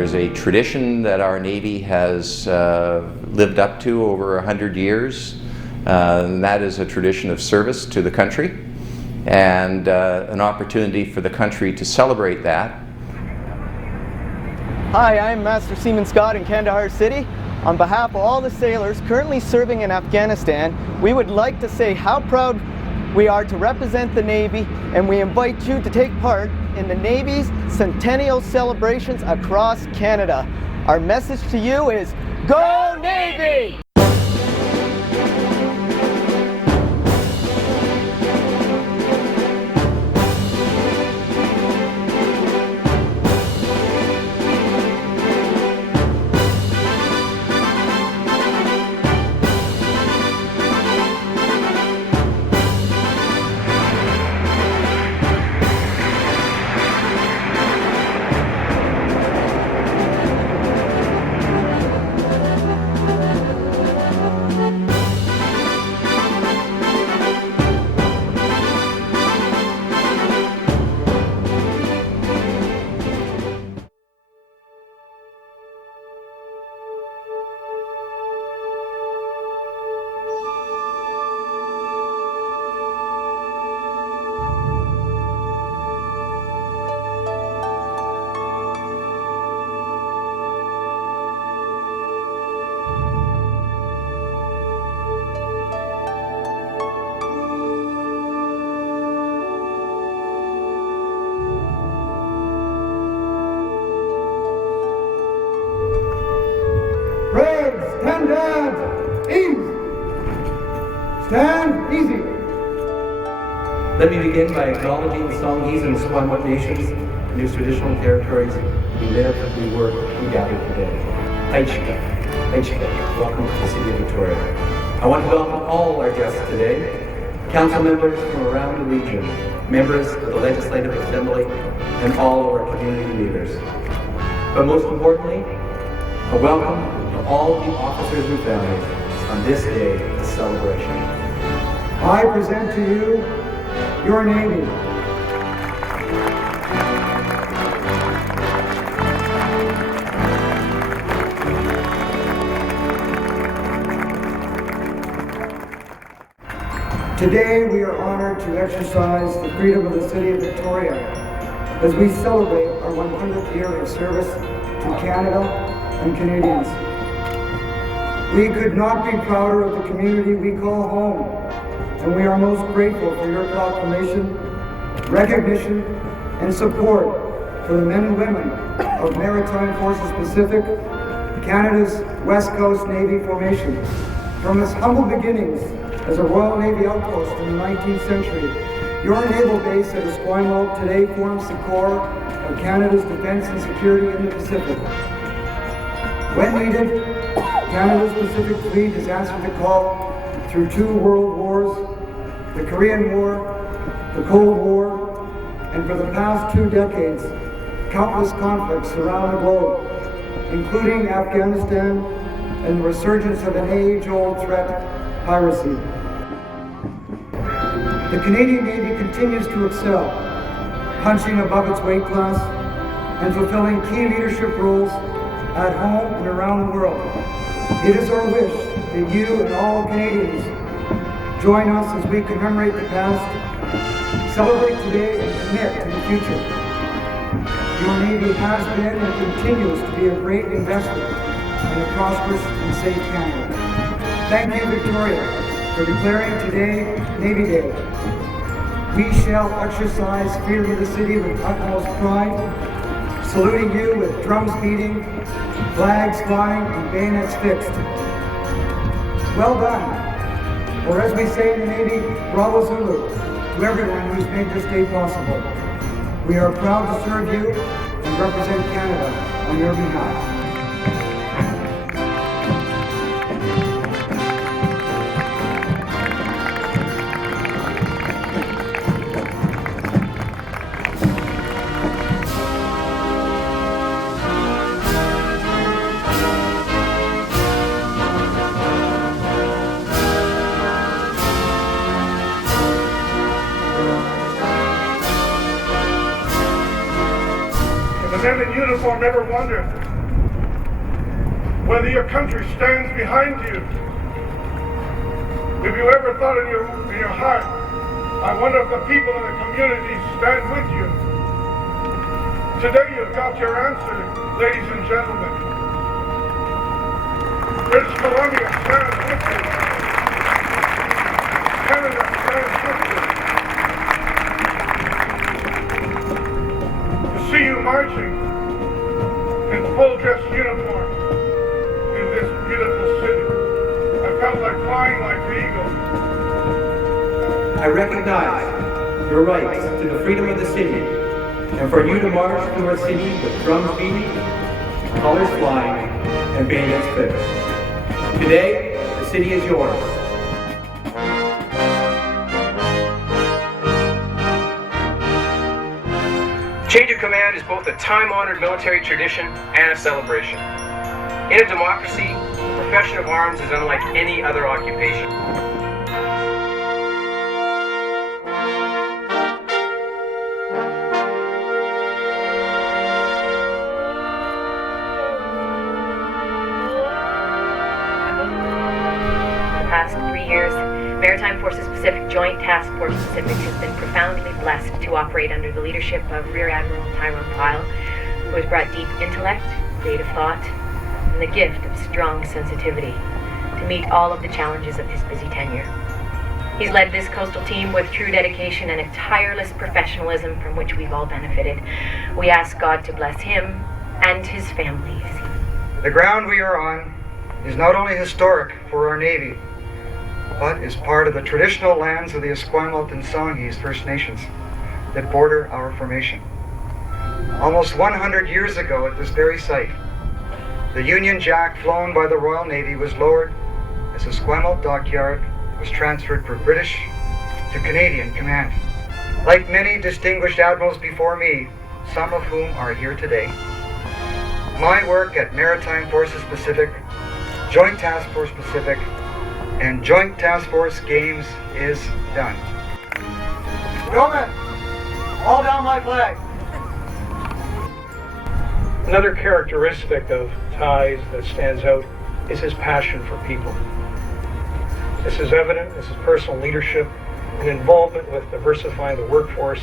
There's a tradition that our Navy has lived up to over 100 years, and that is a tradition of service to the country, and an opportunity for the country to celebrate that. Hi, I'm Master Seaman Scott in Kandahar City. On behalf of all the sailors currently serving in Afghanistan, we would like to say how proud we are to represent the Navy, and we invite you to take part in the Navy's centennial celebrations across Canada. Our message to you is, Go Navy! Stand down. Ease. Stand easy. Let me begin by acknowledging the Songhees and Squamish nations in whose traditional territories we live, we work, we gather today. Aichika, welcome to the city of Victoria. I want to welcome all our guests today, council members from around the region, members of the Legislative Assembly, and all of our community leaders. But most importantly, a welcome to all the officers and families on this day of celebration. I present to you your Navy. Today we are honored to exercise the freedom of the city of Victoria as we celebrate our 100th year of service to Canada and Canadians. We could not be prouder of the community we call home, and we are most grateful for your proclamation, recognition, and support for the men and women of Maritime Forces Pacific, Canada's West Coast Navy formation. From its humble beginnings as a Royal Navy outpost in the 19th century, your naval base at Esquimalt today forms the core of Canada's defense and security in the Pacific. When needed, Canada's Pacific Fleet has answered the call through 2 world wars, the Korean War, the Cold War, and for the past 2 decades, countless conflicts around the globe, including Afghanistan and the resurgence of an age-old threat, piracy. The Canadian Navy continues to excel, punching above its weight class and fulfilling key leadership roles at home and around the world. It is our wish that you and all Canadians join us as we commemorate the past, celebrate today, and commit to the future. Your Navy has been and continues to be a great investment in a prosperous and safe Canada. Thank you, Victoria, for declaring today Navy Day. We shall exercise freedom of the city with utmost pride, saluting you with drums beating, flags flying, and bayonets fixed. Well done, or as we say in the Navy, bravo Zulu, to everyone who's made this day possible. We are proud to serve you and represent Canada on your behalf. The men in uniform never wonder whether your country stands behind you. If you ever thought in your heart, I wonder if the people in the community stand with you. Today you've got your answer, ladies and gentlemen. British Columbia stands with you. Canada stands with you. To see you marching in full dress uniform in this beautiful city, I felt like flying like the eagle. I recognize your rights to the freedom of the city, and for you to march through our city with drums beating, colors flying, and bayonets fixed. Today, the city is yours. Change of command is both a time-honored military tradition and a celebration. In a democracy, the profession of arms is unlike any other occupation. The past 3 years, Maritime Forces Pacific Joint Task Force Pacific has been profoundly blessed to operate under the leadership of Rear Admiral Tyrone Pyle, who has brought deep intellect, creative thought, and the gift of strong sensitivity to meet all of the challenges of his busy tenure. He's led this coastal team with true dedication and a tireless professionalism from which we've all benefited. We ask God to bless him and his family. The ground we are on is not only historic for our Navy, but is part of the traditional lands of the Esquimalt and Songhees First Nations that border our formation. Almost 100 years ago at this very site, the Union Jack flown by the Royal Navy was lowered as Esquimalt Dockyard was transferred from British to Canadian command. Like many distinguished admirals before me, some of whom are here today, my work at Maritime Forces Pacific, Joint Task Force Pacific, and Joint Task Force Games is done. Yeomen, haul down my flag. Another characteristic of Ty's that stands out is his passion for people. This is evident in his personal leadership and involvement with diversifying the workforce,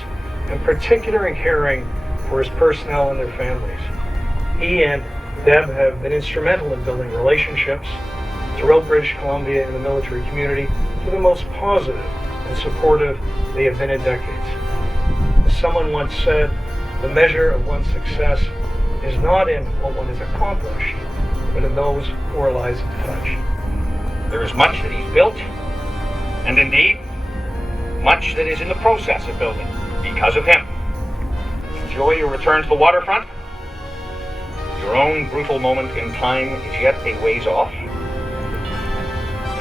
and particular in caring for his personnel and their families. He and Deb have been instrumental in building relationships throughout British Columbia and the military community to the most positive and supportive they have been in decades. As someone once said, the measure of one's success is not in what one has accomplished, but in those who are lives to touch. There is much that he's built, and indeed, much that is in the process of building because of him. Enjoy your return to the waterfront. Your own brutal moment in time is yet a ways off.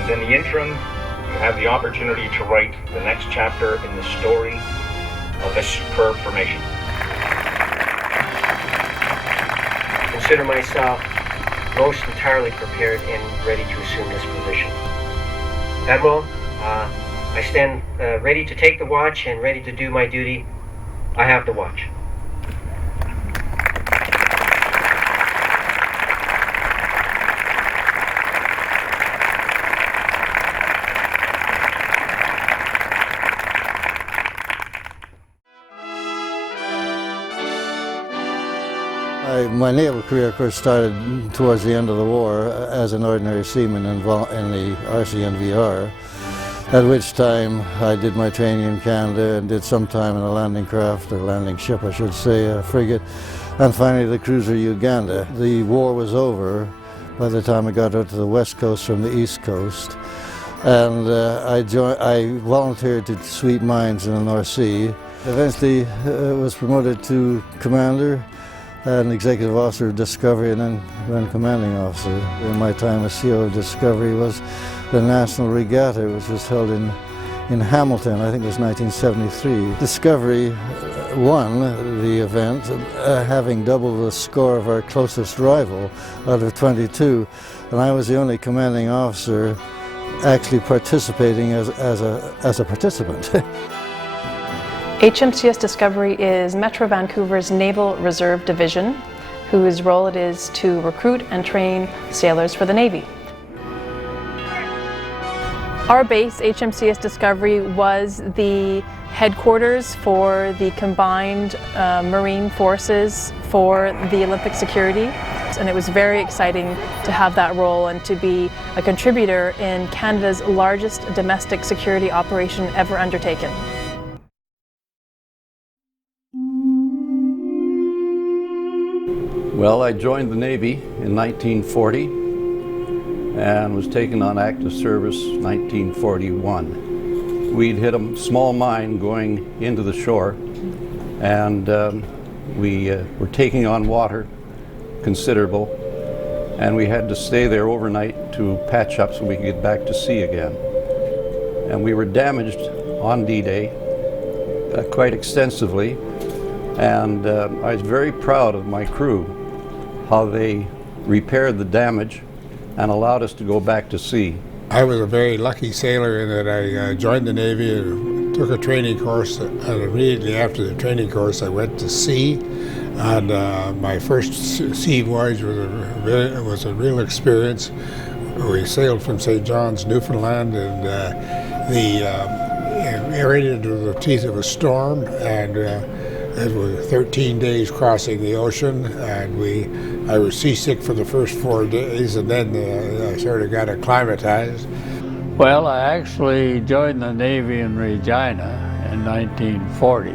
And in the interim, you have the opportunity to write the next chapter in the story of this superb formation. I consider myself most entirely prepared and ready to assume this position. Admiral, I stand ready to take the watch and ready to do my duty. I have the watch. My naval career, of course, started towards the end of the war as an ordinary seaman in the RCNVR, at which time I did my training in Canada and did some time in a landing craft, or landing ship I should say, a frigate, and finally the cruiser Uganda. The war was over by the time I got out to the west coast from the east coast, and I volunteered to sweep mines in the North Sea. Eventually was promoted to commander and executive officer of Discovery, and then commanding officer. In my time as CO of Discovery was the National Regatta, which was held in Hamilton, I think it was 1973. Discovery won the event, having double the score of our closest rival out of 22, and I was the only commanding officer actually participating as a participant. HMCS Discovery is Metro Vancouver's Naval Reserve Division. whose role it is to recruit and train sailors for the Navy. Our base, HMCS Discovery, was the headquarters for the combined Marine forces for the Olympic security. And it was very exciting to have that role and to be a contributor in Canada's largest domestic security operation ever undertaken. Well, I joined the Navy in 1940 and was taken on active service 1941. We'd hit a small mine going into the shore, and we were taking on water, considerable, and we had to stay there overnight to patch up so we could get back to sea again. And we were damaged on D-Day quite extensively, and I was very proud of my crew, how they repaired the damage and allowed us to go back to sea. I was a very lucky sailor in that I joined the Navy and took a training course, and immediately after the training course I went to sea, and my first sea voyage was a real experience. We sailed from St. John's, Newfoundland, and right into the teeth of a storm, and it was 13 days crossing the ocean, and I was seasick for the first 4 days, and then I sort of got acclimatized. Well, I actually joined the Navy in Regina in 1940,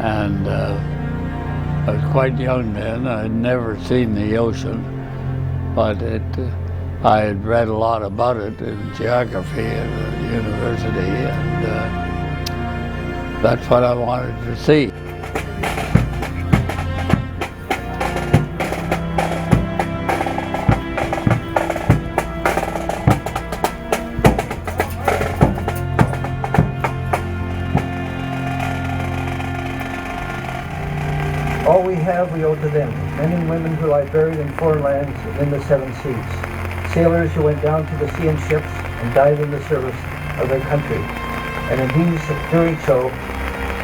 and I was quite young then. I'd never seen the ocean, but I had read a lot about it in geography at the university, and that's what I wanted to see. All we have we owe to them, men and women who lie buried in foreign lands and in the seven seas, sailors who went down to the sea in ships and died in the service of their country, and in doing so,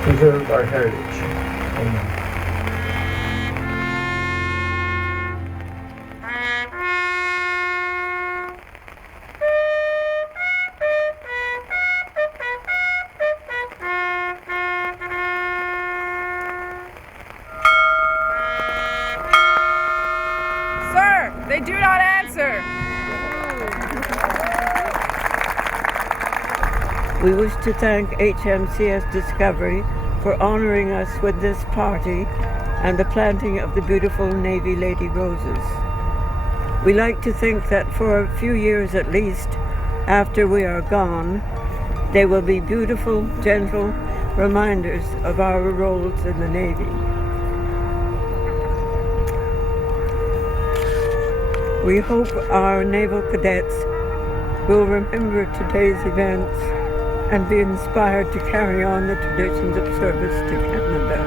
preserved our heritage. Amen. They do not answer. We wish to thank HMCS Discovery for honoring us with this party and the planting of the beautiful Navy Lady Roses. We like to think that for a few years at least, after we are gone, they will be beautiful, gentle reminders of our roles in the Navy. We hope our naval cadets will remember today's events and be inspired to carry on the traditions of service to Canada.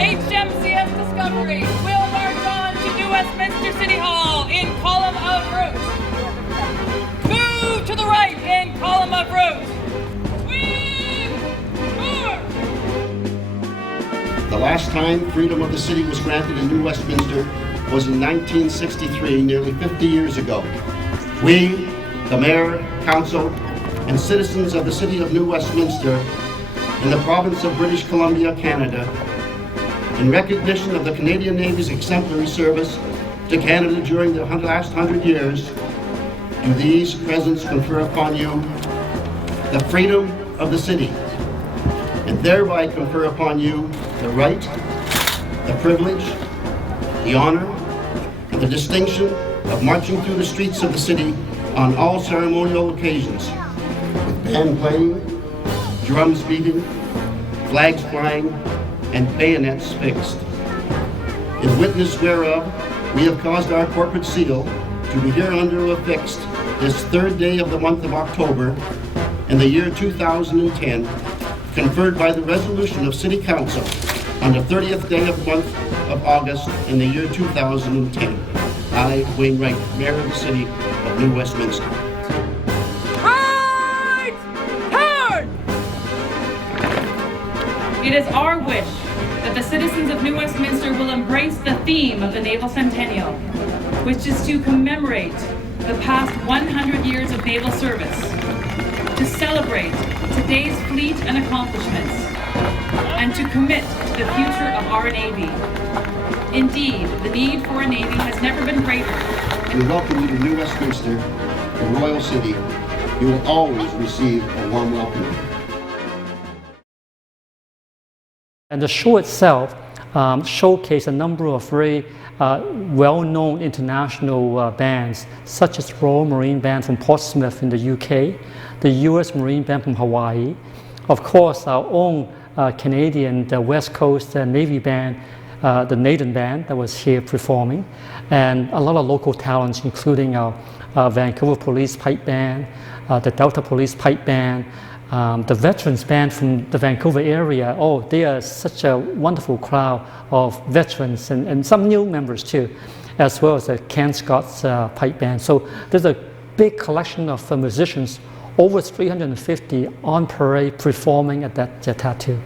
HMCS Discovery will march on to New Westminster City Hall in column of route. Move to the right in column of route. The last time freedom of the city was granted in New Westminster was in 1963, nearly 50 years ago. We, the Mayor, Council, and citizens of the city of New Westminster in the province of British Columbia, Canada, in recognition of the Canadian Navy's exemplary service to Canada during the last 100 years, do these presents confer upon you the freedom of the city, and thereby confer upon you the right, the privilege, the honor, and the distinction of marching through the streets of the city on all ceremonial occasions, with band playing, drums beating, flags flying, and bayonets fixed. In witness whereof, we have caused our corporate seal to be hereunder affixed this 3rd day of the month of October in the year 2010, conferred by the resolution of City Council on the 30th day of the month of August in the year 2010. I, Wayne Wright, Mayor of the City of New Westminster. Right hand! It is our wish that the citizens of New Westminster will embrace the theme of the Naval Centennial, which is to commemorate the past 100 years of naval service, to celebrate today's fleet and accomplishments, and to commit to the future of our Navy. Indeed, the need for a Navy has never been greater. We welcome you to New Westminster, the Royal City. You will always receive a warm welcome. And the show itself showcased a number of very well-known international bands, such as Royal Marine Band from Portsmouth in the UK, the US Marine Band from Hawaii, of course our own Canadian, the West Coast Navy Band, the Nathan Band that was here performing, and a lot of local talents, including our Vancouver Police Pipe Band, the Delta Police Pipe Band, the Veterans Band from the Vancouver area. Oh, they are such a wonderful crowd of veterans and some new members too, as well as the Ken Scott's Pipe Band. So there's a big collection of musicians, over 350 on parade performing at that tattoo.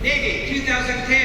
Navy 2010